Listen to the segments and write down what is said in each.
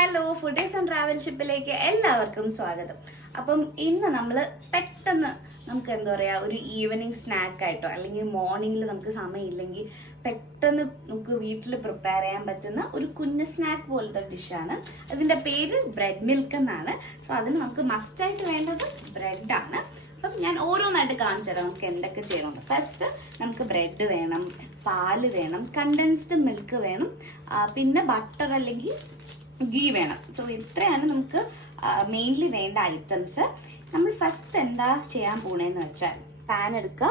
Hello, ഫുഡേഴ്സ് and ട്രാവൽഷിപ്പിലേക്ക് എല്ലാവർക്കും സ്വാഗതം. അപ്പം ഇന്ന് നമ്മൾ പെട്ടെന്ന് നമുക്ക് എന്താ പറയുക, ഒരു ഈവനിങ് സ്നാക്കായിട്ടോ അല്ലെങ്കിൽ മോർണിംഗിൽ നമുക്ക് സമയമില്ലെങ്കിൽ പെട്ടെന്ന് നമുക്ക് വീട്ടിൽ പ്രിപ്പയർ ചെയ്യാൻ പറ്റുന്ന ഒരു കുഞ്ഞ് സ്നാക്ക് പോലത്തെ ഡിഷാണ്. അതിൻ്റെ പേര് ബ്രെഡ് മിൽക്ക് എന്നാണ്. സോ അതിന് നമുക്ക് മസ്റ്റായിട്ട് വേണ്ടത് ബ്രെഡാണ്. അപ്പം ഞാൻ ഓരോന്നായിട്ട് കാണിച്ചു തരാം നമുക്ക് എന്തൊക്കെ ചെയ്യണം. ഫസ്റ്റ് നമുക്ക് ബ്രെഡ് വേണം, പാല് വേണം, കണ്ടൻസ്ഡ് മിൽക്ക് വേണം, പിന്നെ ബട്ടർ അല്ലെങ്കിൽ ഗീ വേണം. സോ ഇത്രയാണ് നമുക്ക് മെയിൻലി വേണ്ട ഐറ്റംസ്. നമ്മൾ ഫസ്റ്റ് എന്താ ചെയ്യാൻ പോണേന്ന് വെച്ചാൽ പാൻ എടുക്കുക,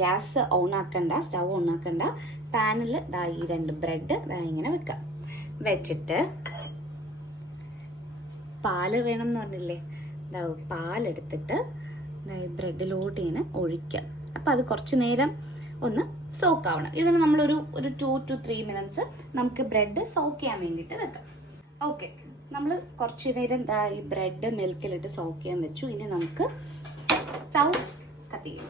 ഗ്യാസ് ഓൺ ആക്കണ്ട, സ്റ്റൗ ഓൺ ആക്കണ്ട. പാനിൽ ഈ 2 ബ്രെഡ് ഇങ്ങനെ വെക്കുക. വെച്ചിട്ട് പാല് വേണം എന്ന് പറഞ്ഞില്ലേ, പാലെടുത്തിട്ട് ബ്രെഡിലോട്ട് ഇങ്ങനെ ഒഴിക്കുക. അപ്പം അത് കുറച്ച് നേരം ഒന്ന് സോക്ക് ആവണം. ഇതിന് നമ്മളൊരു 2 to 3 minutes നമുക്ക് ബ്രെഡ് സോക്ക് ചെയ്യാൻ വേണ്ടിയിട്ട് വെക്കാം. ഓക്കെ, നമ്മൾ കുറച്ച് നേരം ഈ ബ്രെഡ് മിൽക്കിലിട്ട് സോക്ക് ചെയ്യാൻ വെച്ചു. ഇനി നമുക്ക് സ്റ്റൗ കത്തിക്കും.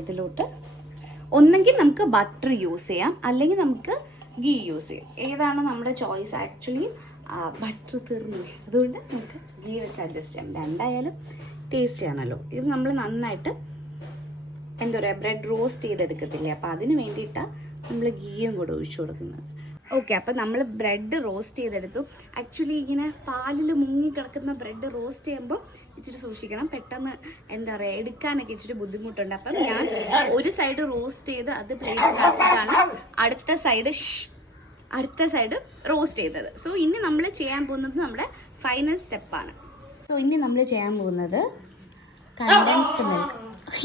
ഇതിലോട്ട് ഒന്നെങ്കിൽ നമുക്ക് ബട്ടർ യൂസ് ചെയ്യാം, അല്ലെങ്കിൽ നമുക്ക് ഗീ യൂസ് ചെയ്യാം. ഏതാണ് നമ്മുടെ ചോയ്സ്? ആക്ച്വലി ബട്ടർ തീർന്നു, അതുകൊണ്ട് നമുക്ക് ഗീ വെച്ച് അഡ്ജസ്റ്റ് ചെയ്യാം. രണ്ടായാലും ടേസ്റ്റ് ആണല്ലോ. ഇത് നമ്മൾ നന്നായിട്ട് എന്താ പറയുക, ബ്രെഡ് റോസ്റ്റ് ചെയ്തെടുക്കത്തില്ലേ, അപ്പം അതിന് വേണ്ടിയിട്ടാണ് നമ്മൾ ഗീയും കൂടെ ഒഴിച്ചു കൊടുക്കുന്നത്. ഓക്കെ, അപ്പം നമ്മൾ ബ്രെഡ് റോസ്റ്റ് ചെയ്തെടുത്തു. ആക്ച്വലി ഇങ്ങനെ പാലിൽ മുങ്ങി കിടക്കുന്ന ബ്രെഡ് റോസ്റ്റ് ചെയ്യുമ്പോൾ ഇച്ചിരി സൂക്ഷിക്കണം, പെട്ടെന്ന് എന്താ പറയുക എടുക്കാനൊക്കെ ഇച്ചിരി ബുദ്ധിമുട്ടുണ്ട്. അപ്പം ഞാൻ ഒരു സൈഡ് റോസ്റ്റ് ചെയ്ത് അത് പ്ലേറ്റിലാക്കിയിട്ടാണ് അടുത്ത സൈഡ് റോസ്റ്റ് ചെയ്തത്. സോ ഇനി നമ്മൾ ചെയ്യാൻ പോകുന്നത് നമ്മുടെ ഫൈനൽ സ്റ്റെപ്പാണ്. സോ ഇനി നമ്മൾ ചെയ്യാൻ പോകുന്നത് കണ്ടൻസ്ഡ് മിൽക്ക്.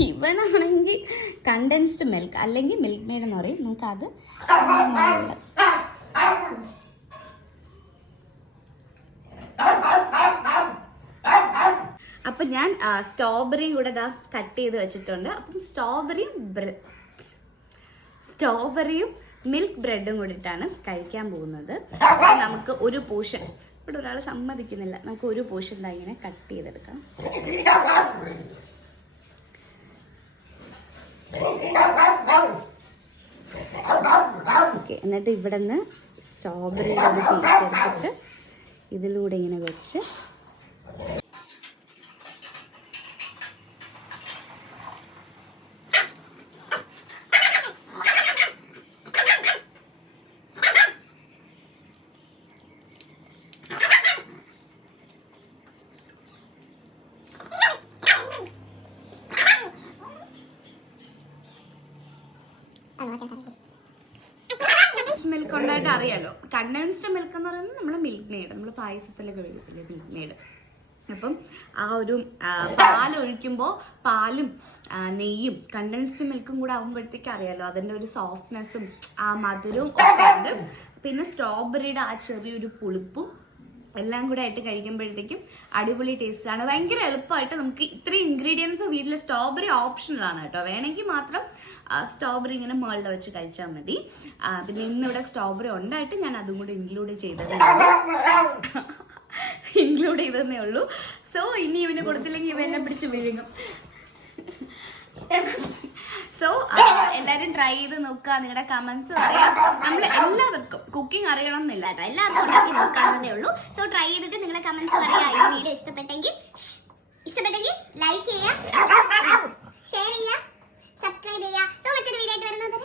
ഇവനാണെങ്കിൽ കണ്ടൻസ്ഡ് മിൽക്ക് അല്ലെങ്കിൽ മിൽക്ക് മെയ്ഡ് എന്ന് പറയും. നമുക്കത് അപ്പം ഞാൻ സ്ട്രോബെറിയും കൂടെ കട്ട് ചെയ്ത് വെച്ചിട്ടുണ്ട്. അപ്പം സ്ട്രോബെറിയും മിൽക്ക് ബ്രെഡും കൂടിയിട്ടാണ് കഴിക്കാൻ പോകുന്നത്. നമുക്ക് ഒരു പോർഷൻ, ഇവിടെ ഒരാൾ സമ്മതിക്കുന്നില്ല, നമുക്ക് ഒരു പോർഷൻ ഇങ്ങനെ കട്ട് ചെയ്തെടുക്കാം. ഓക്കെ, എന്നിട്ട് ഇവിടെ നിന്ന് സ്ട്രോബെറിയുടെ ഒരു പീസ് എടുത്തിട്ട് ഇതിലൂടെ ഇങ്ങനെ വെച്ച് മിൽക്ക് ഉണ്ടായിട്ട് അറിയാലോ. കണ്ടൻസ്ഡ് മിൽക്ക് എന്ന് പറയുന്നത് നമ്മളെ മിൽക്ക് മെയ്ഡ്, നമ്മൾ പായസത്തിലൊക്കെ കഴിക്കത്തില്ലേ മിൽക്ക് മെയ്ഡ്. അപ്പം ആ ഒരു പാലൊഴിക്കുമ്പോൾ പാലും നെയ്യും കണ്ടൻസ്ഡ് മിൽക്കും കൂടെ ആകുമ്പോഴത്തേക്ക് അറിയാലോ അതിൻ്റെ ഒരു സോഫ്റ്റ്നെസ്സും ആ മധുരവും ഒക്കെ ഉണ്ട്. പിന്നെ സ്ട്രോബെറിയുടെ ആ ചെറിയൊരു പുളിപ്പും എല്ലാം കൂടെ ആയിട്ട് കഴിക്കുമ്പോഴത്തേക്കും അടിപൊളി ടേസ്റ്റ് ആണ്. ഭയങ്കര എളുപ്പമായിട്ട് നമുക്ക് ഇത്രയും ഇൻഗ്രീഡിയൻസ് വീട്ടിൽ. സ്ട്രോബെറി ഓപ്ഷണലാണ് കേട്ടോ, വേണമെങ്കിൽ മാത്രം സ്ട്രോബെറി ഇങ്ങനെ മുകളിൽ വെച്ച് കഴിച്ചാൽ മതി. പിന്നെ ഇന്നിവിടെ സ്ട്രോബെറി ഉണ്ടായിട്ട് ഞാൻ അതും കൂടി ഇൻക്ലൂഡ് ചെയ്തതേ ഉള്ളൂ. സോ ഇനി ഇവന് കൊടുത്തില്ലെങ്കിൽ ഇവ എന്നെ പിടിച്ച് വിഴുങ്ങും. സോ എല്ലാവരും ട്രൈ ചെയ്ത് നോക്കുക, നിങ്ങളുടെ കമന്റ്സ് പറയാം. നമ്മൾ എല്ലാവർക്കും കുക്കിംഗ് അറിയണം എന്നില്ല, എല്ലാവർക്കും ഉണ്ടാക്കി നോക്കാവുന്നതേ ഉള്ളൂ. സോ ട്രൈ ചെയ്തിട്ട് നിങ്ങളെ കമന്റ്സ് പറയാം. ഈ വീഡിയോ ഇഷ്ടപ്പെട്ടെങ്കിൽ ലൈക്ക് ചെയ്യുക, ഷെയർ ചെയ്യുക, സബ്സ്ക്രൈബ് ചെയ്യുക. സോ മറ്റൊരു വീഡിയോ ആയിട്ട് വരുന്നത്